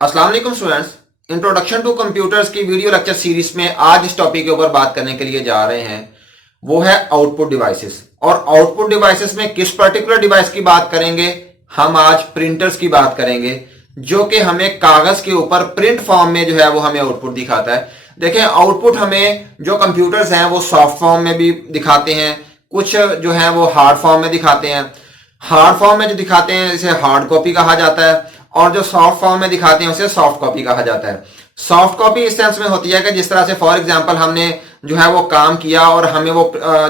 अस्सलाम वालेकुम students. Introduction to computers की वीडियो लेक्चर सीरीज में आज इस टॉपिक के ऊपर बात करने के लिए जा रहे हैं, वो है आउटपुट डिवाइसेस। और आउटपुट डिवाइसेस में किस पर्टिकुलर डिवाइस की बात करेंगे? हम आज प्रिंटर्स की बात करेंगे, जो कि हमें कागज के ऊपर प्रिंट फॉर्म में जो है वो हमें आउटपुट दिखाता है। देखें, आउटपुट हमें जो कंप्यूटर्स हैं वो सॉफ्ट फॉर्म में भी दिखाते हैं, कुछ जो है वो हार्ड फॉर्म में दिखाते हैं। हार्ड फॉर्म में जो दिखाते हैं इसे हार्ड कॉपी कहा जाता है, और जो सॉफ्ट फॉर्म में दिखाते हैं उसे सॉफ्ट कॉपी कहा जाता है। सॉफ्ट कॉपी इस सेंस में होती है कि जिस तरह से फॉर एग्जांपल हमने जो है वो काम किया और हमें वो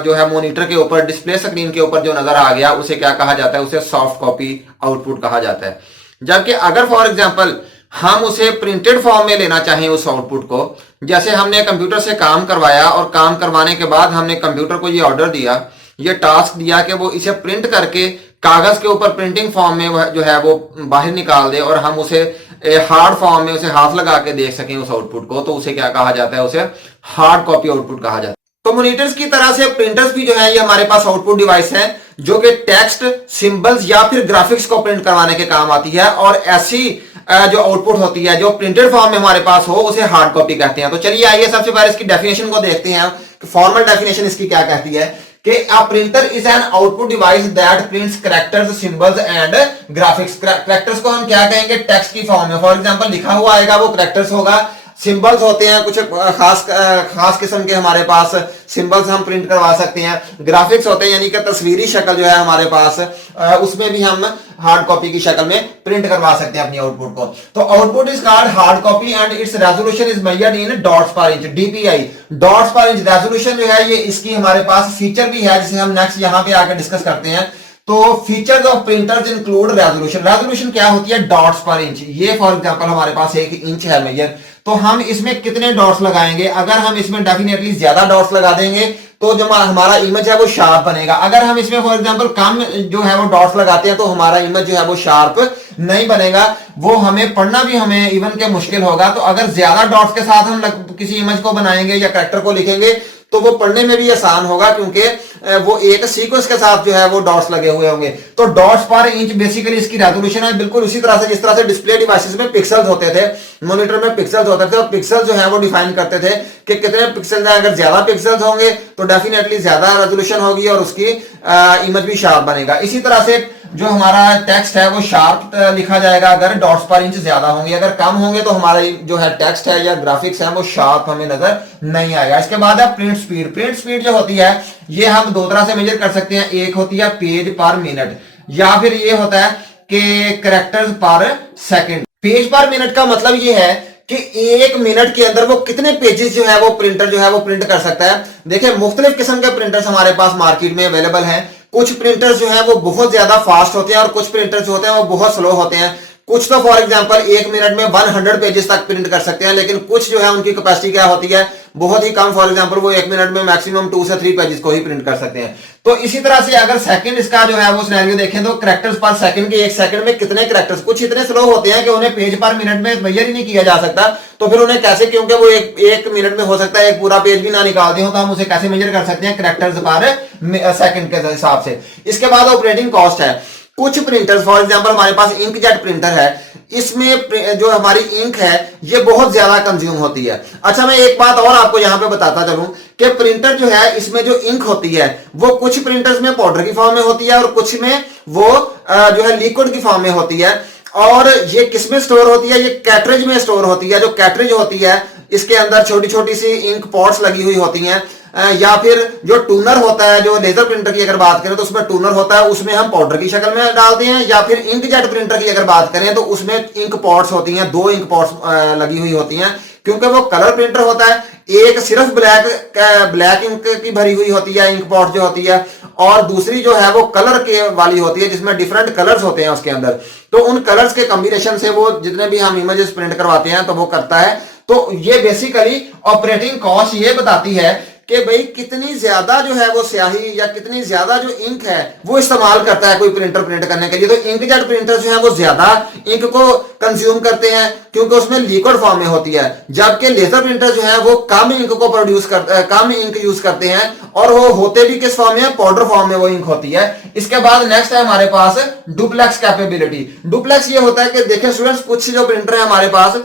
जो है मॉनिटर के ऊपर, डिस्प्ले स्क्रीन के ऊपर जो नजर आ गया, उसे क्या कहा जाता है? उसे सॉफ्ट कॉपी आउटपुट कहा जाता है। जबकि अगर फॉर एग्जांपल हम उसे प्रिंटेड फॉर्म में लेना चाहें उस आउटपुट को, जैसे हमने कंप्यूटर से काम करवाया और काम करवाने के बाद हमने कंप्यूटर को ये ऑर्डर दिया, ये टास्क दिया कि वो इसे प्रिंट करके कागज के ऊपर प्रिंटिंग फॉर्म में जो है वो बाहर निकाल दे और हम उसे हार्ड फॉर्म में उसे हाथ लगा के देख सकें उस आउटपुट को, तो उसे क्या कहा जाता है? उसे हार्ड कॉपी आउटपुट कहा जाता है। तो मॉनिटर्स की तरह से प्रिंटर्स भी जो है ये हमारे पास आउटपुट डिवाइस है, जो कि टेक्स्ट, सिंबल्स या फिर ग्राफिक्स को प्रिंट करवाने के काम आती है। और ऐसी जो आउटपुट होती है जो प्रिंटेड फॉर्म में हमारे पास हो, उसे हार्ड कॉपी कहते हैं। तो चलिए आइए सबसे पहले इसकी डेफिनेशन को देखते हैं। फॉर्मल डेफिनेशन इसकी क्या कहती है कि a printer is an output device that prints characters, symbols and graphics. Characters को हम क्या कहेंगे? टेक्स्ट की फॉर्म में। फॉर एग्जांपल लिखा हुआ आएगा वो कैरेक्टर्स होगा। सिंबल्स होते हैं कुछ खास किस्म के, हमारे पास सिंबल्स हम प्रिंट करवा सकते हैं। ग्राफिक्स होते हैं यानी कि तस्वीरी शक्ल जो है हमारे पास, उसमें भी हम हार्ड कॉपी की शक्ल में प्रिंट करवा सकते हैं अपनी आउटपुट को। तो output is called hard copy and it's resolution is measured in dots पर इंच, डीपीआई। डॉट्स पर इंच रेजोल्यूशन जो है ये इसकी हमारे पास फीचर भी है, जिसे हम नेक्स्ट यहां पे आकर डिस्कस करते हैं। तो features of printers include resolution. Resolution क्या होती है? डॉट्स पर इंच। ये फॉर एग्जांपल हमारे पास 1 इंच है मेजर, तो हम इसमें कितने डॉट्स लगाएंगे? अगर हम इसमें डेफिनेटली ज्यादा डॉट्स लगा देंगे तो जो हमारा इमेज है वो शार्प बनेगा। अगर हम इसमें फॉर एग्जांपल कम जो है वो डॉट्स लगाते हैं तो हमारा इमेज जो है वो शार्प नहीं बनेगा, वो हमें पढ़ना भी हमें इवन के मुश्किल होगा। तो अगर ज्यादा डॉट्स के साथ हम किसी इमेज को बनाएंगे या कैरेक्टर को लिखेंगे तो वो पढ़ने में भी आसान होगा, क्योंकि वो एक सीक्वेंस के साथ जो है वो डॉट्स लगे हुए होंगे। तो डॉट्स पर इंच बेसिकली इसकी रेजोल्यूशन है, बिल्कुल उसी तरह से जिस तरह से डिस्प्ले डिवाइसेस में पिक्सेल्स होते थे, मॉनिटर में पिक्सेल्स होते थे, और पिक्सेल्स जो है वो डिफाइन करते थे कि कितने पिक्सेल्स हैं। अगर ज्यादा पिक्सेल्स होंगे तो डेफिनेटली ज्यादा रेजोल्यूशन होगी और उसकी इमेज भी शार्प बनेगा। इसी तरह से जो हमारा टेक्स्ट है वो शार्प लिखा जाएगा अगर डॉट्स पर इंच ज्यादा होंगे। अगर कम होंगे तो हमारा जो है टेक्स्ट है या ग्राफिक्स है वो शार्प हमें नजर नहीं आएगा। इसके बाद है प्रिंट स्पीड। प्रिंट स्पीड जो होती है ये हम दो तरह से मेजर कर सकते हैं। एक होती है पेज पर मिनट, या फिर ये होता है कि कैरेक्टर्स पर सेकंड। पेज पर मिनट का मतलब ये है कि 1 मिनट के अंदर वो कितने पेजेस जो है वो प्रिंटर जो है वो प्रिंट कर सकता है। देखिए, मुख्तलिफ किस्म के प्रिंटर्स हमारे पास मार्केट में अवेलेबल हैं। कुछ प्रिंटर्स जो है वो बहुत ज्यादा फास्ट होते हैं और कुछ प्रिंटर्स जो होते हैं वो बहुत स्लो होते हैं। कुछ तो फॉर एग्जांपल 1 मिनट में 100 पेजेस तक प्रिंट कर सकते हैं, लेकिन कुछ जो है उनकी कैपेसिटी क्या होती है? बहुत ही कम। फॉर एग्जांपल वो 1 मिनट में मैक्सिमम 2 से 3 पेजेस को ही प्रिंट कर सकते हैं। तो इसी तरह से अगर सेकंड इसका जो है वो सिनेरियो देखें तो कैरेक्टर्स पर सेकंड के 1 सेकंड में कितने कैरेक्टर्स, कुछ इतने स्लो होते हैं कि उन्हें पेज पर मिनट में मेजर ही नहीं किया जा सकता। तो फिर उन्हें कैसे, क्योंकि वो एक मिनट में हो सकता है एक पूरा पेज भी ना निकालते हो, तो हम उसे कैसे मेजर कर सकते हैं? कैरेक्टर्स पर सेकंड के हिसाब से। इसके बाद ऑपरेटिंग कॉस्ट है। कुछ प्रिंटर्स फॉर एग्जांपल हमारे पास इंकजेट प्रिंटर है, इसमें जो हमारी इंक है ये बहुत ज्यादा कंज्यूम होती है। अच्छा, मैं एक बात और आपको यहां पे बताता चलूं कि प्रिंटर जो है इसमें जो इंक होती है वो कुछ प्रिंटर्स में पाउडर की फॉर्म में होती है और कुछ में वो जो है लिक्विड की फॉर्म में होती है। और ये किस में स्टोर होती है? ये कैटरेज में स्टोर होती है। जो कैटरेज होती है इसके अंदर छोटी छोटी सी इंक पॉट्स लगी हुई होती हैं, या फिर जो टूनर होता है, जो लेजर प्रिंटर की अगर बात करें तो उसमें टूनर होता है, उसमें हम पाउडर की शक्ल में डालते हैं। या फिर इंकजेट प्रिंटर की अगर बात करें तो उसमें इंक पॉट्स होती हैं, 2 इंक पॉट्स लगी हुई होती हैं, क्योंकि वो कलर प्रिंटर होता है। एक सिर्फ ब्लैक इंक की भरी हुई होती है इंक पॉट जो होती है, और दूसरी जो है वो कलर के वाली होती है जिसमें डिफरेंट कलर्स होते हैं उसके अंदर। तो उन कलर्स के कॉम्बिनेशन से वो जितने भी हम इमेजेस प्रिंट करवाते हैं तो वो करता है। तो ये बेसिकली ऑपरेटिंग कॉस्ट ये बताती है कि भाई कितनी ज्यादा जो है वो स्याही या कितनी ज्यादा जो इंक है वो इस्तेमाल करता है कोई प्रिंटर प्रिंट करने के लिए। तो इंकजेट प्रिंटर जो है वो ज्यादा इंक को कंज्यूम करते हैं क्योंकि उसमें लिक्विड फॉर्म में होती है, जबकि लेजर प्रिंटर जो है वो कम इंक को प्रोड्यूस करते, कम इंक यूज करते हैं और वो होते भी किस फॉर्म में, पाउडर फॉर्म में वो इंक होती है। इसके बाद नेक्स्ट है हमारे पास डुप्लेक्स कैपेबिलिटी। डुप्लेक्स ये होता है कि देखें स्टूडेंट्स, कुछ जो प्रिंटर है हमारे पास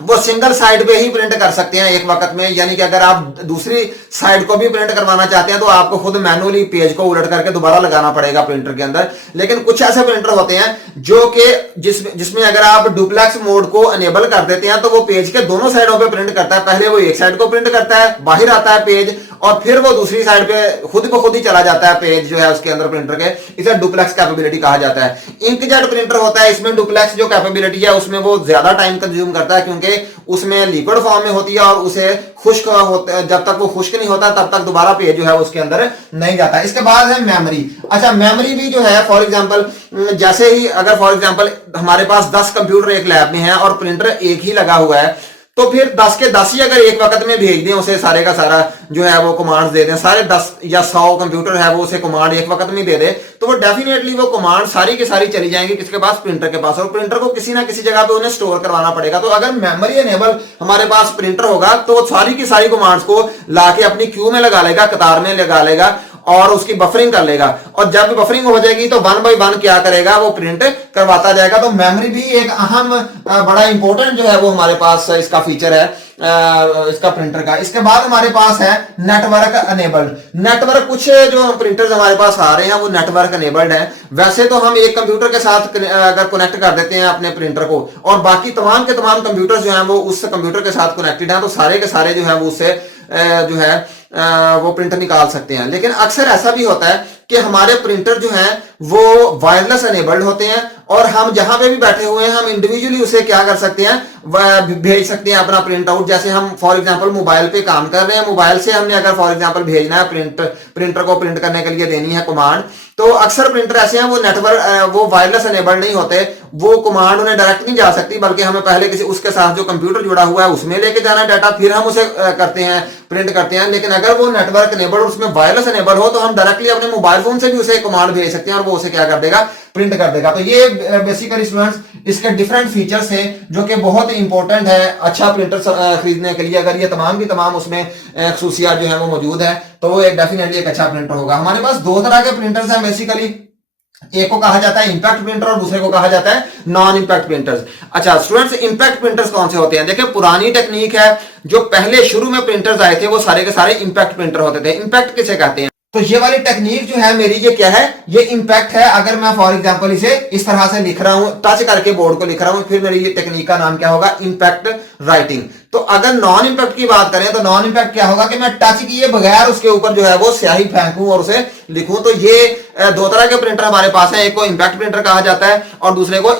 वो सिंगल साइड पे ही प्रिंट कर सकते हैं एक वक्त में, यानी कि अगर आप दूसरी साइड को भी प्रिंट करवाना चाहते हैं तो आपको खुद मैनुअली पेज को उलट करके दोबारा लगाना पड़ेगा प्रिंटर के अंदर। लेकिन कुछ ऐसे प्रिंटर होते हैं जो कि जिसमें अगर आप डुप्लेक्स मोड को अनेबल कर देते हैं तो वो पेज के दोनों साइडों पे प्रिंट करता है। पहले वो एक साइड को प्रिंट करता है, बाहर आता है पेज, और फिर वो दूसरी साइड पे खुद को खुद ही चला जाता है पेज जो है उसके अंदर प्रिंटर के। इसे डुप्लेक्स कैपेबिलिटी कहा जाता है। इंकजेट प्रिंटर होता है, इसमें डुप्लेक्स जो कैपेबिलिटी है उसमें वो ज्यादा टाइम कंज्यूम करता है क्योंकि उसमें लिक्विड फॉर्म में होती है और उसे खुश्क होता है, जब तक वो खुश्क नहीं होता तब तक दोबारा पेज जो है उसके अंदर नहीं जाता। इसके बाद है मेमोरी। अच्छा, मेमोरी भी जो है फॉर एग्जांपल, जैसे ही अगर फॉर एग्जांपल हमारे पास 10 कंप्यूटर एक लैब में है और प्रिंटर एक ही लगा हुआ है, तो फिर 10 के 10 ही अगर एक वक्त में भेज दें उसे, सारे का सारा जो है वो कमांड्स दे दें, सारे 10 या 100 कंप्यूटर है वो उसे कमांड एक वक्त में दे दे, तो वो डेफिनेटली वो कमांड सारी की सारी चली जाएंगी किसके पास, प्रिंटर के पास, और प्रिंटर को किसी ना किसी जगह पे उन्हें स्टोर करवाना पड़ेगा। तो अगर मेमोरी एनेबल हमारे पास प्रिंटर होगा तो वो सारी की सारी कमांड्स को लाके अपनी क्यू में लगा लेगा, कतार में लगा लेगा और उसकी बफरिंग कर लेगा, और जब बफरिंग हो जाएगी तो 1 बाय 1 क्या करेगा, वो प्रिंट करवाता जाएगा। तो मेमोरी भी एक अहम बड़ा इंपॉर्टेंट जो है वो हमारे पास इसका फीचर है इसका प्रिंटर का। इसके बाद हमारे पास है नेटवर्क अनेबल्ड। नेटवर्क, कुछ जो प्रिंटर्स हमारे पास आ रहे हैं वो नेटवर्क अनेबल्ड है। वैसे तो हम एक कंप्यूटर के साथ अगर कनेक्ट कर देते हैं अपने प्रिंटर को और बाकी तमाम के तमाम कंप्यूटर जो हैं वो उस कंप्यूटर के साथ कनेक्टेड हैं, तो सारे के सारे जो है वो उससे जो है वो प्रिंटर निकाल सकते हैं। लेकिन अक्सर ऐसा भी होता है कि हमारे प्रिंटर जो हैं वो वायरलेस अनेबल्ड होते हैं और हम जहां पे भी बैठे हुए हैं हम इंडिविजुअली उसे क्या कर सकते हैं, भेज सकते हैं अपना प्रिंट आउट। जैसे हम फॉर एग्जांपल मोबाइल पे काम कर रहे हैं, मोबाइल से हमने अगर फॉर एग्जांपल भेजना है प्रिंटर को प्रिंट करने के लिए देनी है कमांड, तो अक्सर प्रिंटर ऐसे हैं वो नेटवर्क वो वायरलेस अनेबल्ड नहीं होते, वो कमांड उन्हें डायरेक्ट नहीं जा सकती, बल्कि हमें पहले किसी उसके साथ जो कंप्यूटर जुड़ा हुआ है उसमें लेके जाना है डाटा, फिर हम उसे करते हैं प्रिंट करते हैं। लेकिन अगर वो नेटवर्क अनेबल्ड और उसमें वायरलेस अनेबल हो तो हम डायरेक्टली अपने मोबाइल फोन से भी उसे कमांड भेज सकते हैं और वो उसे क्या कर देगा, प्रिंट कर देगा। तो ये बेसिकली स्टूडेंट्स इसके डिफरेंट फीचर्स हैं जो कि बहुत इंपॉर्टेंट है अच्छा प्रिंटर खरीदने के लिए। अगर ये तमाम की तमाम उसमें खसूसियात जो है वो मौजूद है तो वो एक डेफिनेटली एक अच्छा प्रिंटर होगा। हमारे पास दो तरह के प्रिंटर्स हैं बेसिकली, एक को कहा जाता है इंपैक्ट प्रिंटर और दूसरे को कहा जाता है नॉन इंपैक्ट प्रिंटर्स। अच्छा स्टूडेंट्स, इंपैक्ट प्रिंटर्स कौन से होते हैं? देखिए पुरानी टेक्निक है, जो पहले शुरू में प्रिंटर्स आए थे वो सारे के सारे इंपैक्ट प्रिंटर होते थे। इंपैक्ट किसे कहते हैं? तो ये वाली टेक्निक जो है मेरी, ये क्या है, ये इंपैक्ट है। अगर मैं फॉर एग्जांपल इसे इस तरह से लिख रहा हूं, टच करके बोर्ड को लिख रहा हूं, फिर मेरी ये टेक्निक का नाम क्या होगा, इंपैक्ट राइटिंग। तो अगर नॉन इंपैक्ट की बात करें तो नॉन इंपैक्ट क्या होगा कि मैं टच किए बगैर उसके ऊपर जो है वो स्याही फेंकूं और उसे लिखूं। तो ये दो तरह के प्रिंटर हमारे पास है, एक को इंपैक्ट प्रिंटर कहा जाता है और दूसरे को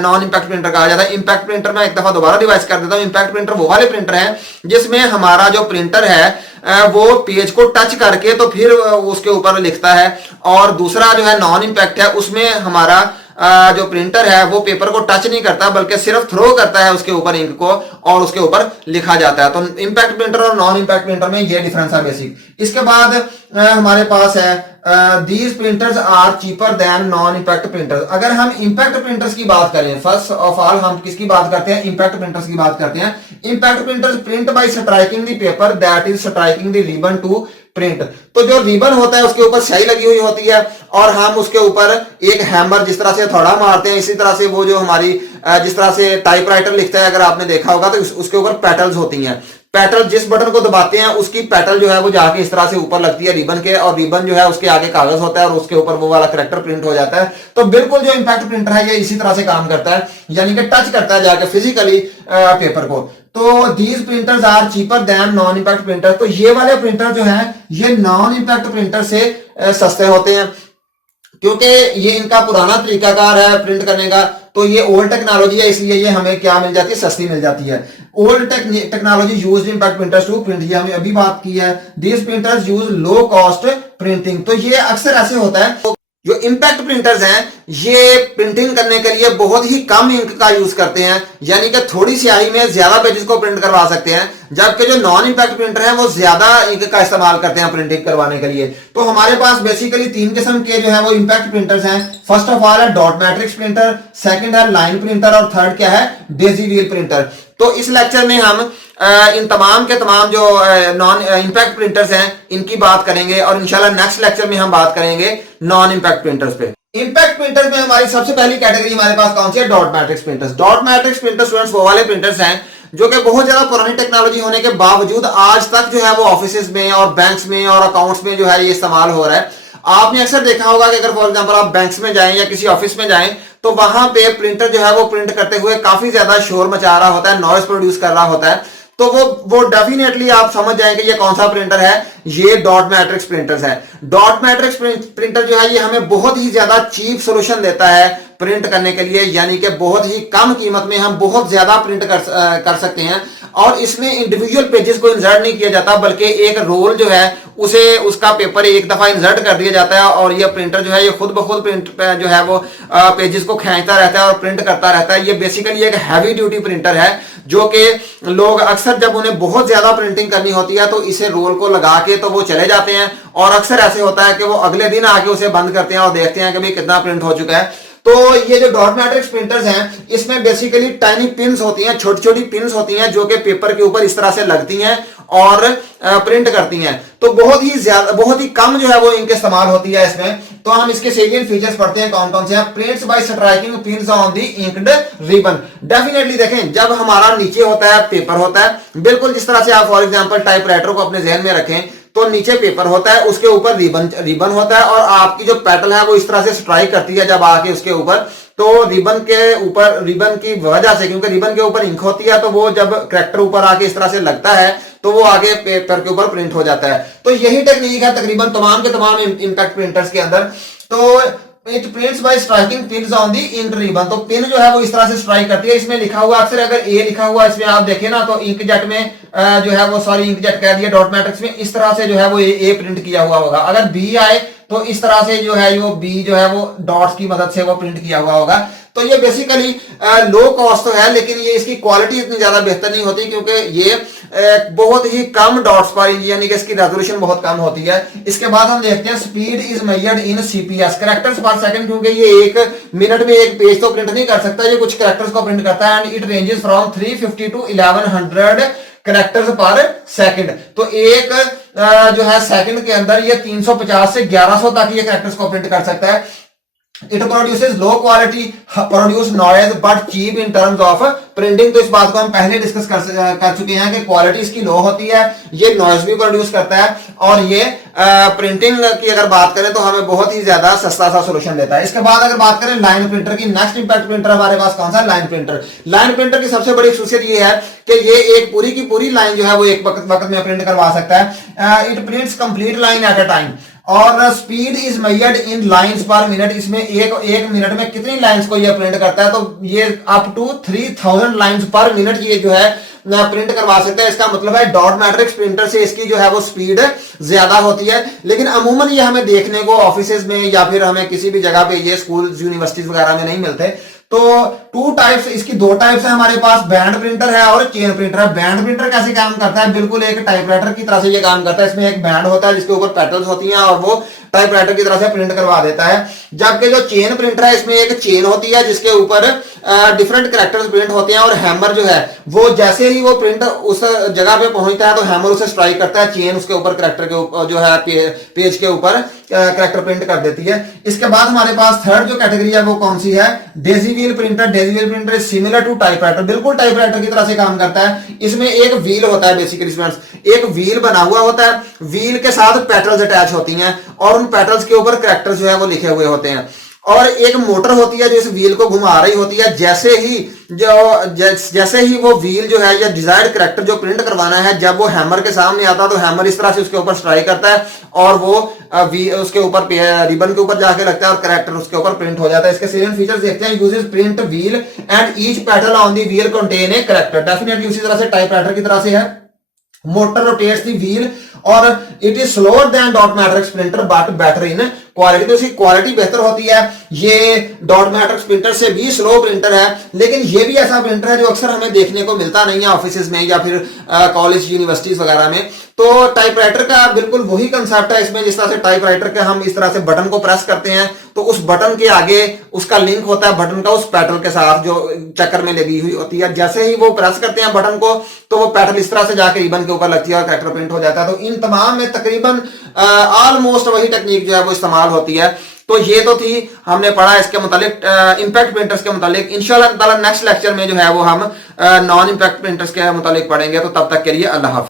नॉन इंपैक्ट प्रिंटर कहा जाता है। इंपैक्ट प्रिंटर मैं एक दफा दोबारा रिवाइज कर देता हूं। इंपैक्ट प्रिंटर वो वाले प्रिंटर है जिसमें हमारा जो प्रिंटर है वो पेज को टच करके तो फिर उसके ऊपर लिखता है, और दूसरा जो है नॉन इंपैक्ट है, उसमें हमारा जो प्रिंटर है वो पेपर को टच नहीं करता बल्कि सिर्फ थ्रो करता है उसके ऊपर इंक को और उसके ऊपर लिखा जाता है। तो इंपैक्ट प्रिंटर और नॉन इंपैक्ट प्रिंटर में ये डिफरेंस है बेसिक। इसके बाद हमारे पास है these printers are cheaper than non impact printers. अगर हम इंपैक्ट प्रिंटर्स की बात करें, फर्स्ट ऑफ ऑल हम किसकी बात करते हैं, इंपैक्ट प्रिंटर्स की बात करते हैं। Impact printers print by striking the paper that is striking the ribbon to print. तो जो रिबन होता है उसके ऊपर स्याही लगी हुई होती है और हम उसके ऊपर एक हैमर जिस तरह से थोड़ा मारते हैं, इसी तरह से वो जो हमारी जिस तरह से टाइपराइटर लिखता है अगर आपने देखा होगा तो उसके ऊपर पेटल्स होती हैं। पेटल जिस बटन को दबाते हैं उसकी पेटल जो है वो जाके इस तरह से ऊपर लगती है रिबन के, और रिबन जो है उसके आगे कागज होता है और उसके ऊपर वो वाला कैरेक्टर प्रिंट हो जाता है। तो बिल्कुल जो इंपैक्ट प्रिंटर है ये इसी तरह से काम करता है, यानी कि टच करता है जाके फिजिकली पेपर को। तो these printers are cheaper than non impact printer. तो ये वाले प्रिंटर जो है ये नॉन इंपैक्ट प्रिंटर से सस्ते होते हैं क्योंकि ये इनका पुराना तरीकाकार है प्रिंट करने का। तो ये ओल्ड टेक्नोलॉजी है, इसलिए ये हमें क्या मिल जाती है, सस्ती मिल जाती है। Old technology used impact printers to print, ये हमने अभी बात की है। These printers use low cost printing. तो ये अक्सर ऐसे होता है जो इंपैक्ट प्रिंटर्स हैं ये प्रिंटिंग करने के लिए बहुत ही कम इंक का यूज करते हैं, यानी कि थोड़ी स्याही में ज्यादा पेजेस को प्रिंट करवा सकते हैं, जबकि जो नॉन इंपैक्ट प्रिंटर है वो ज्यादा इंक का इस्तेमाल करते हैं प्रिंटिंग करवाने के लिए। तो हमारे पास बेसिकली 3 किस्म के जो है वो इंपैक्ट प्रिंटर्स हैं। फर्स्ट ऑफ ऑल है डॉट मैट्रिक्स प्रिंटर, सेकंड है लाइन प्रिंटर और थर्ड क्या है, डेजी व्हील प्रिंटर। तो इस लेक्चर में हम इन तमाम के तमाम जो नॉन इंपैक्ट प्रिंटर्स हैं इनकी बात करेंगे और इंशाल्लाह नेक्स्ट लेक्चर में हम बात करेंगे नॉन इंपैक्ट प्रिंटर्स पे। इंपैक्ट प्रिंटर्स में हमारी सबसे पहली कैटेगरी हमारे पास कौन सी है, dot matrix printers. Dot matrix printer students वो वाले प्रिंटर्स हैं जो कि बहुत ज्यादा पुरानी टेक्नोलॉजी होने के बावजूद आज तक जो है वो ऑफिस में और बैंक्स में और अकाउंट्स में जो है ये इस्तेमाल हो रहा है। आपने अक्सर देखा होगा कि अगर फॉर एग्जांपल आप बैंक्स में जाएं या किसी ऑफिस में जाएं तो वहां पे प्रिंटर जो है वो प्रिंट करते हुए काफी ज्यादा शोर मचा रहा होता है, नॉइज प्रोड्यूस कर रहा होता है। तो वो डेफिनेटली आप समझ जाएंगे ये कौन सा प्रिंटर है, ये डॉट मैट्रिक्स प्रिंटर्स है। डॉट मैट्रिक्स प्रिंटर जो है ये हमें बहुत ही ज्यादा चीप सॉल्यूशन देता है प्रिंट करने के लिए, यानी कि बहुत ही कम कीमत में हम बहुत ज्यादा प्रिंट कर सकते हैं। और इसमें इंडिविजुअल पेजेस को इंसर्ट नहीं किया जाता, बल्कि एक रोल जो है उसे उसका पेपर एक दफा इंसर्ट कर दिया जाता है और ये प्रिंटर जो है ये खुद ब खुद प्रिंट जो है वो पेजेस को खींचता रहता है और प्रिंट करता रहता है। ये बेसिकली एक हैवी ड्यूटी प्रिंटर है जो कि लोग अक्सर जब उन्हें बहुत ज्यादा प्रिंटिंग करनी होती है तो इसे रोल को लगा के तो वो चले जाते हैं और अक्सर ऐसे होता है कि वो अगले दिन आके उसे बंद करते हैं और देखते हैं कि भाई कितना प्रिंट हो चुका है। तो ये जो डॉट मैट्रिक्स प्रिंटर्स हैं इसमें बेसिकली टाइनी पिन्स होती हैं, छोटी छोटी पिन्स होती हैं जो कि पेपर के ऊपर इस तरह से लगती हैं और प्रिंट करती हैं। तो बहुत ही कम जो है वो इनके इस्तेमाल होती है इसमें। तो हम इसके सेलिएंट फीचर्स पढ़ते हैं कौन कौन से हैं। Prints by striking pins on the inked ribbon. Definitely देखें जब हमारा नीचे होता है पेपर होता है, बिल्कुल जिस तरह से आप फॉर एग्जांपल टाइपराइटर को अपने जहन में रखें तो नीचे पेपर होता है, उसके ऊपर रिबन होता है और आपकी जो पेटल है वो इस तरह से स्ट्राइक करती है जब आके उसके ऊपर। तो रिबन की वजह से, क्योंकि रिबन के ऊपर इंक होती है तो वो जब करैक्टर ऊपर आके इस तरह से लगता है तो वो आगे पेपर के ऊपर प्रिंट हो जाता है। तो यही टेक्निक है तकरीबन तमाम के तमाम इंपैक्ट प्रिंटर्स के अंदर। तो it prints by striking pins on the ink ribbon. तो पिन जो है वो इस तरह से स्ट्राइक करती है। इसमें लिखा हुआ अक्सर अगर ए लिखा हुआ इसमें आप देखें ना तो इंकजेट में जो है वो सॉरी इंकजेट कह दिया डॉट मैट्रिक्स में, इस तरह से जो है वो ए प्रिंट किया हुआ होगा। अगर बी आए तो इस तरह से जो है वो बी जो है वो डॉट्स की मदद से वो प्रिंट किया हुआ होगा। तो ये बेसिकली लो कॉस्ट तो है लेकिन ये इसकी क्वालिटी इतनी ज्यादा बेहतर नहीं होती क्योंकि ये बहुत ही कम डॉट्स पर यानी कि इसकी रेजोल्यूशन बहुत कम होती है। इसके बाद हम देखते हैं speed is measured in CPS, characters per second, क्योंकि ये 1 मिनट में एक पेज तो प्रिंट नहीं कर सकता, ये कुछ कैरेक्टर्स को प्रिंट करता है। And it ranges from 350 to 1100 characters per second. तो एक जो है सेकंड के अंदर ये 350 से 1100 तक ये कैरेक्टर्स को प्रिंट कर सकता है। It produces low quality, produce noise but cheap in terms of printing. तो इस बात को हम पहले डिस्कस कर चुके हैं कि क्वालिटी इसकी लो होती है, ये नॉइज भी प्रोड्यूस करता है और ये प्रिंटिंग की अगर बात करें तो हमें बहुत ही ज्यादा सस्ता सा सोल्यूशन देता है। इसके बाद अगर बात करें लाइन प्रिंटर की, नेक्स्ट इंपैक्ट प्रिंटर हमारे पास कौन सा, लाइन प्रिंटर। लाइन प्रिंटर की सबसे बड़ी खासियत ये है कि ये एक पूरी की पूरी लाइन जो है वो एक वक्त में प्रिंट करवा सकता है। It prints complete line at a time और speed is measured in lines per minute. इसमें एक मिनट में कितनी लाइंस को ये प्रिंट करता है, तो ये up to 3000 lines per minute ये जो है प्रिंट करवा सकता है। इसका मतलब है डॉट मैट्रिक्स प्रिंटर से इसकी जो है वो स्पीड ज्यादा होती है। लेकिन अमूमन ये हमें देखने को ऑफिसेज में या फिर हमें किसी भी जगह पे ये स्कूल यूनिवर्सिटीज वगैरह में नहीं मिलते। तो 2 टाइप्स, इसकी 2 टाइप्स है हमारे पास, बैंड प्रिंटर है और चेन प्रिंटर है। बैंड प्रिंटर कैसे काम करता है, बिल्कुल एक टाइपराइटर की तरह से ये काम करता है। इसमें एक बैंड होता है जिसके ऊपर पैटर्न्स होती हैं और वो टाइपराइटर की तरह से प्रिंट करवा देता है। जबकि जो चेन प्रिंटर है इसमें एक चेन होती है जिसके ऊपर डिफरेंट कैरेक्टर्स प्रिंट होते हैं और हैमर जो है वो जैसे ही वो प्रिंट उस जगह पे पहुंचता है तो हैमर उसे स्ट्राइक करता है, चेन उसके ऊपर कैरेक्टर के ऊपर जो है पेज के ऊपर कैरेक्टर प्रिंट कर देती है। इसके बाद हमारे पास थर्ड जो कैटेगरी है वो कौन सी है, daisy wheel printer. Daisy wheel printer is similar to typewriter, बिल्कुल टाइपराइटर की तरह से काम करता है। इसमें एक व्हील होता है, बेसिकली एक व्हील बना हुआ होता है, व्हील के साथ पैटर्न्स अटैच होती हैं और उन पैटर्न्स के ऊपर कैरेक्टर्स जो है वो लिखे हुए होते हैं और एक मोटर होती है जो इस व्हील को घुमा रही होती है। जैसे ही वो व्हील जो है या डिजायर्ड कैरेक्टर जो प्रिंट करवाना है जब वो हैमर के सामने आता है तो हैमर इस तरह से उसके ऊपर स्ट्राइक करता है और वो उसके ऊपर रिबन के ऊपर जाके लगता है और कैरेक्टर उसके ऊपर प्रिंट हो जाता है। इसके सेलिएंट फीचर्स देखते हैं। Uses print wheel and each pattern on the wheel contain a character. Definitely उसी तरह से टाइपराइटर की तरह से है। मोटर रोटेट्स द व्हील और it is slower then dot matrix printer but better in quality, तो इसकी क्वालिटी बेहतर होती है। ये डॉट मैट्रिक्स प्रिंटर से भी स्लो प्रिंटर है, लेकिन ये भी ऐसा प्रिंटर है जो अक्सर हमें देखने को मिलता नहीं है ऑफिस में या फिर कॉलेज यूनिवर्सिटीज वगैरह में। तो टाइपराइटर का बिल्कुल वही कंसेप्ट है इसमें, जिस तरह से टाइपराइटर के हम इस तरह से बटन को प्रेस करते हैं तो उस बटन के आगे उसका लिंक होता है बटन का उस पैडल के साथ जो चक्कर में लगी हुई होती है। जैसे ही वो प्रेस करते हैं बटन को तो वो पैडल इस तरह से जाके रिबन के ऊपर लगती है और कैरेक्टर प्रिंट हो जाता है। तो इन तमाम में तकरीबन ऑलमोस्ट वही टेक्निक जो है वो इस्तेमाल होती है। तो ये तो थी, हमने पढ़ा इसके मुतालिक इंपैक्ट प्रिंटर्स के मुतालिक। इंशाल्लाह ताला नेक्स्ट लेक्चर में जो है वो हम नॉन इंपैक्ट प्रिंटर्स के मुतालिक पढ़ेंगे। तो तब तक के लिए अल्लाह हाफ़िज़।